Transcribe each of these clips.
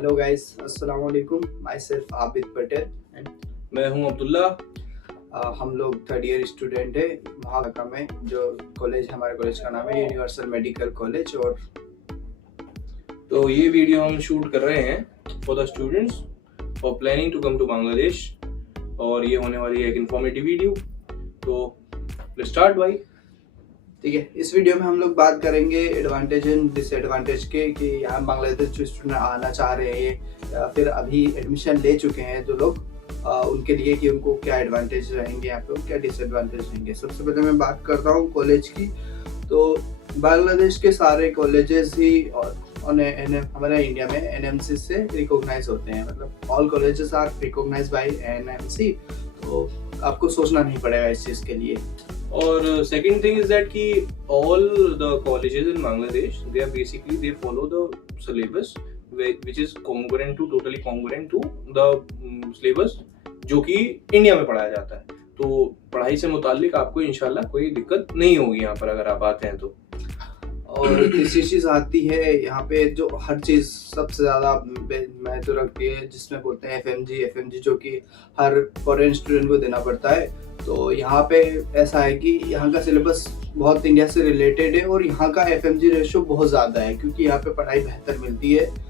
Hello guys, अस्सलाम वालेकुम। My self Abid Patel and मैं हूं अब्दुल्ला। हम लोग थर्ड ईयर स्टूडेंट है महाका में। जो कॉलेज हमारे कॉलेज का नाम है यूनिवर्सल मेडिकल कॉलेज। और तो ये वीडियो हम शूट कर रहे हैं for the students for planning to come to Bangladesh, और ये होने वाली है एक इन्फॉर्मेटिव वीडियो। तो लेट्स स्टार्ट भाई। ठीक है, इस वीडियो में हम लोग बात करेंगे एडवांटेज एंड डिसएडवांटेज के कि यहाँ बांग्लादेश जो स्टूडेंट आना चाह रहे हैं या फिर अभी एडमिशन ले चुके हैं जो लोग, उनके लिए कि उनको क्या एडवांटेज रहेंगे यहाँ पे, क्या डिसएडवांटेज रहेंगे। सबसे पहले मैं बात करता हूँ कॉलेज की। तो बांग्लादेश के सारे कॉलेजेस ही और हमारे इंडिया में एनएमसी से रिकॉग्नाइज होते हैं, मतलब all colleges are recognised by NMC. तो आपको सोचना नहीं पड़ेगा इस चीज़ के लिए। और सेकंड थिंग इज दैट कि all the colleges in Bangladesh they are basically they follow the syllabus which is congruent to totally congruent to the syllabus जो कि इंडिया में पढ़ाया जाता है। तो पढ़ाई से मुताल्लिक आपको इंशाल्लाह कोई दिक्कत नहीं होगी यहाँ पर अगर आप आते हैं तो। और तीसरी चीज़ आती है यहाँ पे जो हर चीज़ सबसे ज़्यादा महत्व रखती है, जिसमें बोलते हैं एफएमजी जो कि हर फॉरेन स्टूडेंट को देना पड़ता है। तो यहाँ पे ऐसा है कि यहाँ का सिलेबस बहुत इंडिया से रिलेटेड है और यहाँ का एफएमजी रेशो बहुत ज़्यादा है क्योंकि यहाँ पे पढ़ाई बेहतर मिलती है।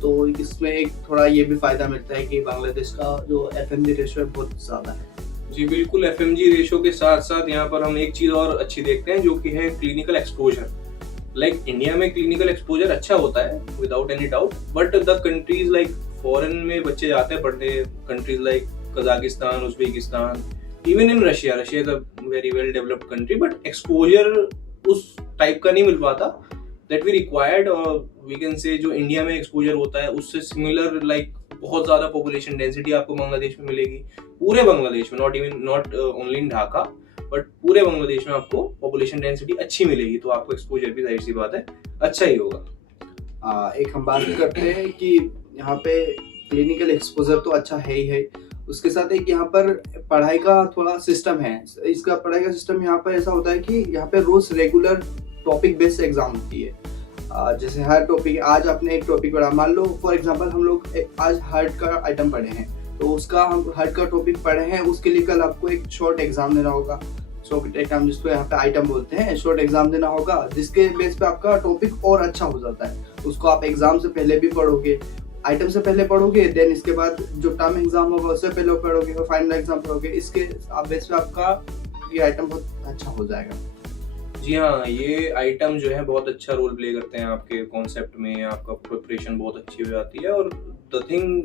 तो इसमें एक थोड़ा ये भी फ़ायदा मिलता है कि बांग्लादेश का जो एफएमजी रेशो है बहुत ज़्यादा है। जी बिल्कुल, एफएमजी रेशो के साथ साथ यहाँ पर हम एक चीज़ और अच्छी देखते हैं जो कि है क्लिनिकल एक्सपोजर। लाइक इंडिया में क्लिनिकल एक्सपोजर अच्छा होता है without any doubt, but the countries like foreign में बच्चे जाते हैं पढ़ने, countries like Kazakhstan, Uzbekistan, even in Russia is a very well developed country, but exposure उस टाइप का नहीं मिल पाता दैट वी रिक्वायर्ड। और वी कैन से जो इंडिया में एक्सपोजर होता है उससे सिमिलर, लाइक बहुत ज्यादा पॉपुलेशन डेंसिटी आपको बांग्लादेश में मिलेगी, पूरे बांग्लादेश में, not only in Dhaka but पूरे बांग्लादेश में आपको पॉपुलेशन डेंसिटी अच्छी मिलेगी। तो आपको एक्सपोजर भी जाहिर सी बात है अच्छा ही होगा। एक हम बात करते हैं कि यहाँ पे क्लिनिकल एक्सपोजर तो अच्छा है ही है, उसके साथ एक यहाँ पर पढ़ाई का थोड़ा सिस्टम है। इसका पढ़ाई का सिस्टम यहाँ पर ऐसा होता है कि यहाँ पे रोज रेगुलर टॉपिक बेस्ड एग्जाम होती है। जैसे हर टॉपिक, आज आपने एक टॉपिक पढ़ा, मान लो फॉर एग्जांपल हम लोग आज हार्ट का आइटम पढ़े हैं, तो उसका हम हार्ट का टॉपिक पढ़े हैं, उसके लिए कल आपको एक शॉर्ट एग्जाम देना होगा। शॉर्ट एग्जाम जिसको यहाँ पे आइटम बोलते हैं, शॉर्ट एग्जाम देना होगा, जिसके बेस पे आपका टॉपिक और अच्छा हो जाता है। उसको आप एग्जाम से पहले भी पढ़ोगे, आइटम से पहले पढ़ोगे, देन इसके बाद जो टर्म एग्जाम होगा उससे पहले पढ़ोगे और फाइनल एग्जाम पढ़ोगे। इसके आप बेस पे आपका ये आइटम बहुत अच्छा हो जाएगा। जी हाँ, ये आइटम जो है बहुत अच्छा रोल प्ले करते हैं आपके कॉन्सेप्ट में, आपका प्रिपरेशन बहुत अच्छी हो जाती है। और the thing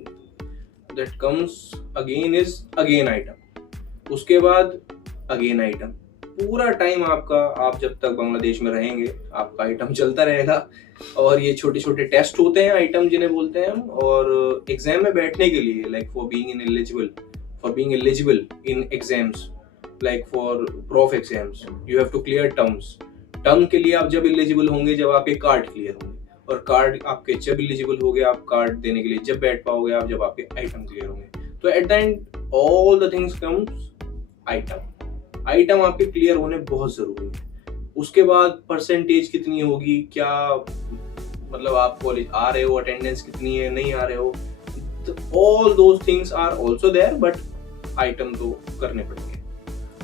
that comes again is again item, उसके बाद अगेन आइटम, पूरा टाइम आपका, आप जब तक बांग्लादेश में रहेंगे आपका आइटम चलता रहेगा। और ये छोटे छोटे टेस्ट होते हैं, आइटम जिन्हें बोलते हैं हम, और एग्जाम में बैठने के लिए, like for being eligible in exams, like for prof exams you have to clear term के लिए आप जब एलिजिबल होंगे जब आपके कार्ड क्लियर होंगे, और कार्ड आपके जब एलिजिबल हो गए आप कार्ड देने के लिए जब बैठ पाओगे आप जब आपके आइटम क्लियर होंगे। तो at the end all the things comes item आपके क्लियर होने बहुत जरूरी है। उसके बाद परसेंटेज कितनी होगी, क्या मतलब आप कॉलेज आ रहे हो, अटेंडेंस कितनी है, नहीं आ रहे हो, all those things are also there, but item तो करने पड़ेंगे।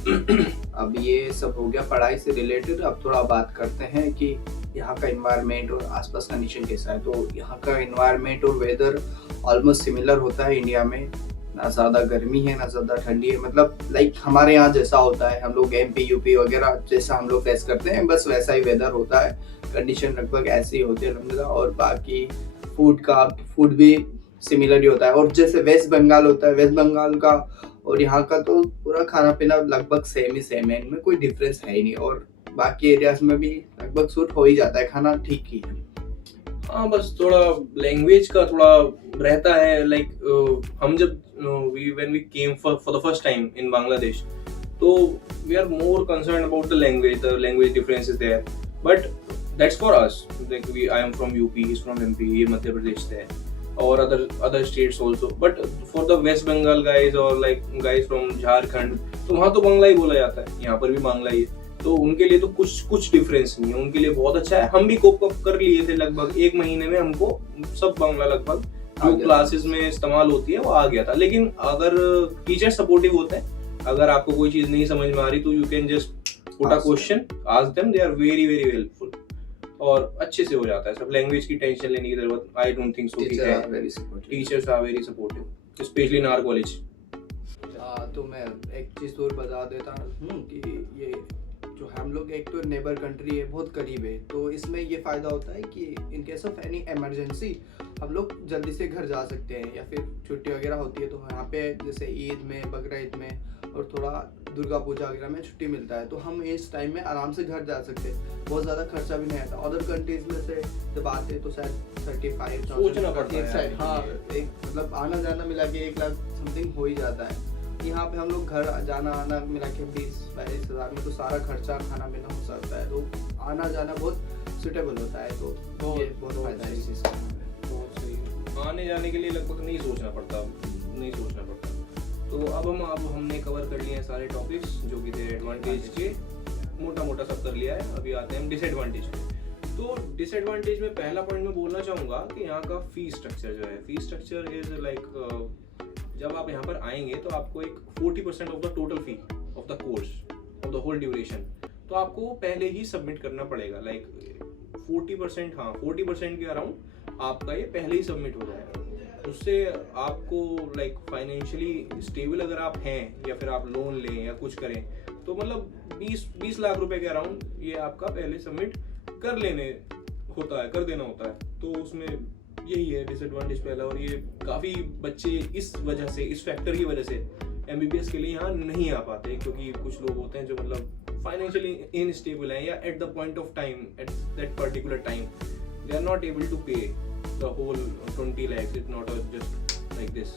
अब ये सब हो गया पढ़ाई से रिलेटेड। अब थोड़ा बात करते हैं कि यहाँ का एनवायरनमेंट और आसपास कंडीशन कैसा है। तो यहाँ का एनवायरनमेंट और वेदर ऑलमोस्ट सिमिलर होता है इंडिया में, ना ज़्यादा गर्मी है ना ज़्यादा ठंडी है, मतलब लाइक हमारे यहाँ जैसा होता है, हम लोग एमपी यूपी वगैरह जैसा हम लोग फेस करते हैं, बस वैसा ही वेदर होता है, कंडीशन लगभग ऐसी ही होती है अलहमदिल्ला। और बाकी फूड भी सिमिलर ही होता है। और जैसे वेस्ट बंगाल होता है, वेस्ट बंगाल का और यहाँ का तो पूरा खाना पीना लगभग सेम है, इनमें कोई डिफरेंस है ही नहीं। और बाकी एरियाज में भी लगभग सूट हो ही जाता है, खाना ठीक ही है। हाँ, बस थोड़ा लैंग्वेज का थोड़ा रहता है, लाइक हम जब when we came for the first time in Bangladesh, तो we are more concern about the language difference is there, but that's for us, like I am from UP, he is from MP, ये मध्य प्रदेश से है, or other states also, but for the West Bengal guys or like guys from Jharkhand, तो वहाँ तो बांग्ला ही बोला जाता है, यहाँ पर भी बांग्ला ही है, तो उनके लिए तो कुछ डिफरेंस नहीं है, उनके लिए बहुत अच्छा है। हम भी कोप अप कर लिए थे, लगभग एक महीने में हमको सब बांग्ला लगभग आ जो गया। क्लासेस में इस्तेमाल होती है वो आ गया था। लेकिन अगर टीचर सपोर्टिव होते हैं, अगर आपको कोई चीज नहीं समझ में आ रही तो you can just put a Ask question, ask them, they are very very helpful और अच्छे से हो जाता है सब। लैंग्वेज की टेंशन लेने की जरूरत आई डोंट थिंक सो कि टीचर है। Are very supportive. Teachers are very supportive specially in our college. तो मैं एक चीज़ और बता देता हूँ कि ये जो हम लोग एक तो नेबर कंट्री है, बहुत करीब है, तो इसमें ये फ़ायदा होता है कि in case of any emergency हम लोग जल्दी से घर जा सकते हैं, या फिर छुट्टी वगैरह होती है तो यहाँ पे जैसे ईद में, बकरीद में और थोड़ा दुर्गा पूजा वगैरह में छुट्टी मिलता है, तो हम इस टाइम में आराम से घर जा सकते हैं, बहुत ज़्यादा खर्चा भी नहीं आता। अदर कंट्रीज में से जब आते तो शायद 35,000 सोचना पड़ता है शायद, यार हाँ, ये। एक मतलब आना जाना मिला के 1 लाख समथिंग हो ही जाता है। यहाँ पे हम लोग घर जाना आना मिला के 20-22 हज़ार में तो सारा खर्चा खाना पीना हो सकता है, तो आना जाना बहुत सुटेबल होता है, तो ये बहुत फायदा है इस चीज़ का। बहुत सही। आने जाने के लिए लगभग नहीं सोचना पड़ता। तो अब हमने कवर कर लिए हैं सारे टॉपिक्स जो कि थे एडवांटेज के, मोटा मोटा सब कर लिया है। अभी आते हैं हम डिसएडवांटेज पे। तो डिसएडवांटेज में पहला पॉइंट मैं बोलना चाहूँगा कि यहाँ का फी स्ट्रक्चर जो है, फी स्ट्रक्चर इज लाइक जब आप यहाँ पर आएंगे तो आपको एक 40% of the total fee of the course of the whole duration तो आपको पहले ही सबमिट करना पड़ेगा। लाइक 40%, हाँ 40% के अराउंड आपका ये पहले ही सबमिट हो जाएगा। उससे आपको लाइक फाइनेंशियली स्टेबल अगर आप हैं या फिर आप लोन लें या कुछ करें तो मतलब 20 लाख रुपए के अराउंड ये आपका पहले सबमिट कर देना होता है। तो उसमें यही है डिसएडवांटेज पहला। और ये काफ़ी बच्चे इस वजह से, इस फैक्टर की वजह से MBBS के लिए यहाँ नहीं आ पाते, क्योंकि कुछ लोग होते हैं जो मतलब फाइनेंशियली इनस्टेबल हैं या at the point of time, at that particular time they are not able to pay the whole 20 lakhs. It's not just like this.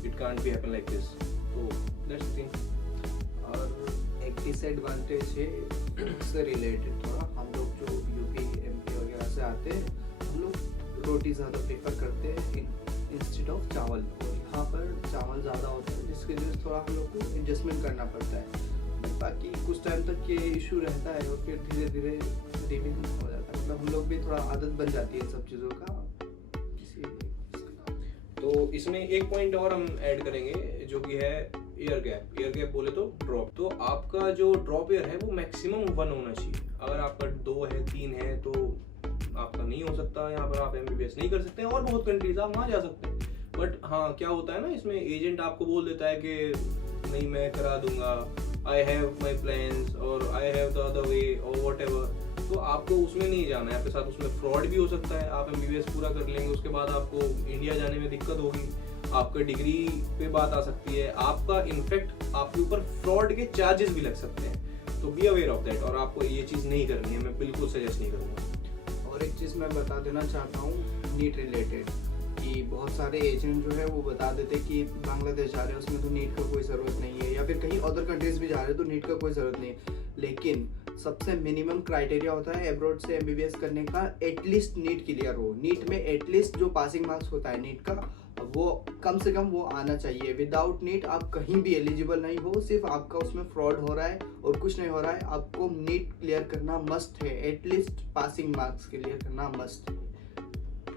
It can't be happen like this. So that's the thing. और एक disadvantage है उससे related थोड़ा, हम लोग जो UP MP वगैरह से आते हैं हम लोग रोटी ज़्यादा प्रेफर करते हैं इंस्टेड ऑफ चावल, और यहाँ पर चावल ज़्यादा होता है जिसके लिए थोड़ा हम लोग को एडजस्टमेंट करना पड़ता है। बाकी कुछ टाइम तक ये इशू रहता है और फिर धीरे धीरे रिवीजन हो जाता है, मतलब हम लोग भी थोड़ा आदत बन जाती है इन सब चीज़ों का। तो इसमें एक पॉइंट और हम ऐड करेंगे जो कि है एयर गैप बोले तो ड्रॉप। तो आपका जो ड्रॉप एयर है वो मैक्सिमम 1 होना चाहिए। अगर आपका 2 है 3 है तो आपका नहीं हो सकता, यहाँ पर आप MBBS नहीं कर सकते हैं। और बहुत कंट्रीज आप वहाँ जा सकते हैं, बट हाँ क्या होता है ना, इसमें एजेंट आपको बोल देता है कि नहीं मैं करा दूंगा, आई हैव माई प्लान्स और I have the other way और वॉट एवर, तो आपको उसमें नहीं जाना है। आपके साथ उसमें फ्रॉड भी हो सकता है। आप MBBS पूरा कर लेंगे, उसके बाद आपको इंडिया जाने में दिक्कत होगी, आपका डिग्री पे बात आ सकती है, आपका इनफैक्ट आपके ऊपर फ्रॉड के चार्जेस भी लग सकते हैं। तो बी अवेयर ऑफ दैट, और आपको ये चीज़ नहीं करनी है, मैं बिल्कुल सजेस्ट नहीं करूँगा। और एक चीज़ मैं बता देना चाहता हूँ नीट रिलेटेड, कि बहुत सारे एजेंट जो है वो बता देते कि बांग्लादेश जा रहे हैं उसमें तो नीट का कोई ज़रूरत नहीं है, या फिर कहीं अदर कंट्रीज भी जा रहे हैं तो नीट का कोई ज़रूरत नहीं है। लेकिन सबसे मिनिमम क्राइटेरिया होता है अब्रॉड से MBBS करने का, एटलीस्ट नीट क्लियर हो। नीट में एटलीस्ट जो पासिंग मार्क्स होता है नीट का वो कम से कम वो आना चाहिए। विदाउट नीट आप कहीं भी एलिजिबल नहीं हो, सिर्फ आपका उसमें फ्रॉड हो रहा है और कुछ नहीं हो रहा है, आपको नीट क्लियर करना मस्ट है, एटलीस्ट पासिंग मार्क्स क्लियर करना मस्ट है।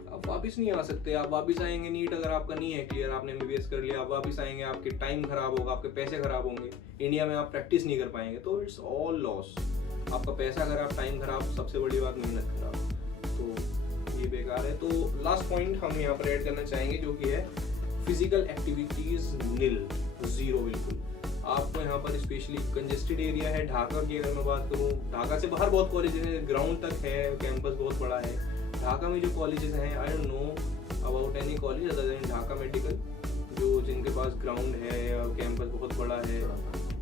आप वापस नहीं आ सकते। आप वापस आएंगे नीट अगर आपका नहीं है क्लियर, आपने MBBS कर लिया, आप वापस आएंगे, आपके टाइम खराब होगा, आपके पैसे खराब होंगे, इंडिया में आप प्रैक्टिस नहीं कर पाएंगे, तो इट्स ऑल लॉस। आपका पैसा खराब, टाइम खराब, सबसे बड़ी बात मेहनत खराब, तो ये बेकार है। तो लास्ट पॉइंट हम यहाँ पर ऐड करना चाहेंगे जो कि है फिजिकल एक्टिविटीज नील, जीरो बिल्कुल। आपको यहाँ पर स्पेशली कंजेस्टेड एरिया है ढाका की, अगर मैं बात करूँ, ढाका से बाहर बहुत कॉलेजेस हैं, ग्राउंड तक है, कैंपस बहुत बड़ा है। ढाका में जो कॉलेजेस हैं, I don't know about any college other than Dhaka medical, जो जिनके पास ग्राउंड है या कैंपस बहुत बड़ा है,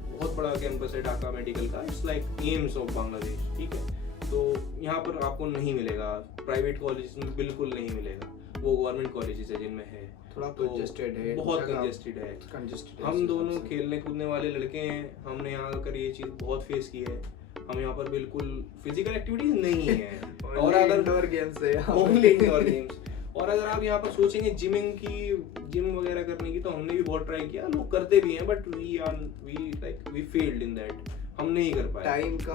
बहुत बड़ा कैंपस है ढाका मेडिकल का। It's like AIIMS of Bangladesh, ठीक है। तो यहाँ पर आपको नहीं मिलेगा, प्राइवेट कॉलेज में बिल्कुल नहीं मिलेगा, वो गवर्नमेंट कॉलेजेस है जिनमें है। थोड़ा तो कंजेस्टेड है, बहुत कंजेस्टेड है। हम दोनों खेलने कूदने वाले लड़के हैं, हमने यहाँ आकर ये चीज़ बहुत फेस की है। हम यहाँ पर बिल्कुल फिजिकल एक्टिविटीज नहीं है और अगर इंडोर गेम्स है, ओनली इंडोर गेम्स। और अगर आप यहाँ पर सोचेंगे जिम वगैरह करने की, तो हमने भी बहुत ट्राई किया, लोग करते भी हैं, but we failed in that. हम नहीं कर पाए। टाइम का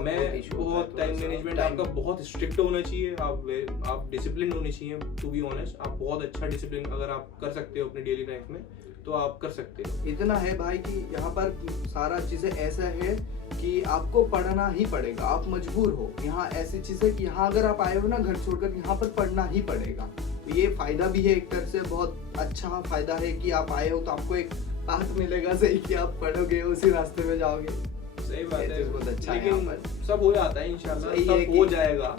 बहुत टाइम मैनेजमेंट आपका बहुत स्ट्रिक्ट होना चाहिए, आप डिसिप्लिन होने चाहिए। टू बी ऑनेस्ट, आप बहुत अच्छा डिसिप्लिन अगर आप कर सकते हो अपनी डेली लाइफ में तो आप कर सकते हो। इतना है भाई कि यहाँ पर सारा चीजें ऐसा है कि आपको पढ़ना ही पड़ेगा, आप मजबूर हो। यहाँ ऐसी चीज है कि यहाँ अगर आप आए हो ना घर छोड़कर, यहाँ पर पढ़ना ही पड़ेगा। ये फायदा भी है एक तरह से, बहुत अच्छा फायदा है कि आप आए हो तो आपको एक पाठ मिलेगा सही कि आप पढ़ोगे उसी रास्ते में जाओगे। सही बात है, बहुत अच्छा है। लेकिन सब हो जाता है इंशाल्लाह, सब हो जाएगा।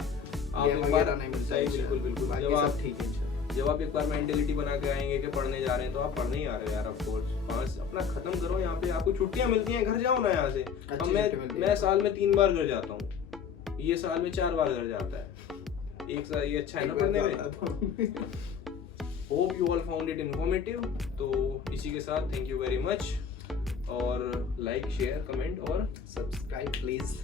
आप एक बार नहीं मिलता है, बिल्कुल बिल्कुल, बाकी सब ठीक है। जब आप एक बार मेंटेलिटी बना के आएंगे कि पढ़ने जा रहे हैं तो आप पढ़ने ही आ रहे हो यार। ऑफ कोर्स 5 अपना खत्म करो, यहाँ पे आपको छुट्टियां मिलती हैं, घर जाओ ना यहाँ से। अब मैं साल में 3 बार घर जाता हूँ, ये साल में 4 बार घर जाता है। एक साल ये अच्छा है ना पढ़ने में। Hope you all found it informative. तो इसी के साथ थैंक यू वेरी मच, और लाइक शेयर कमेंट और सब्सक्राइब प्लीज।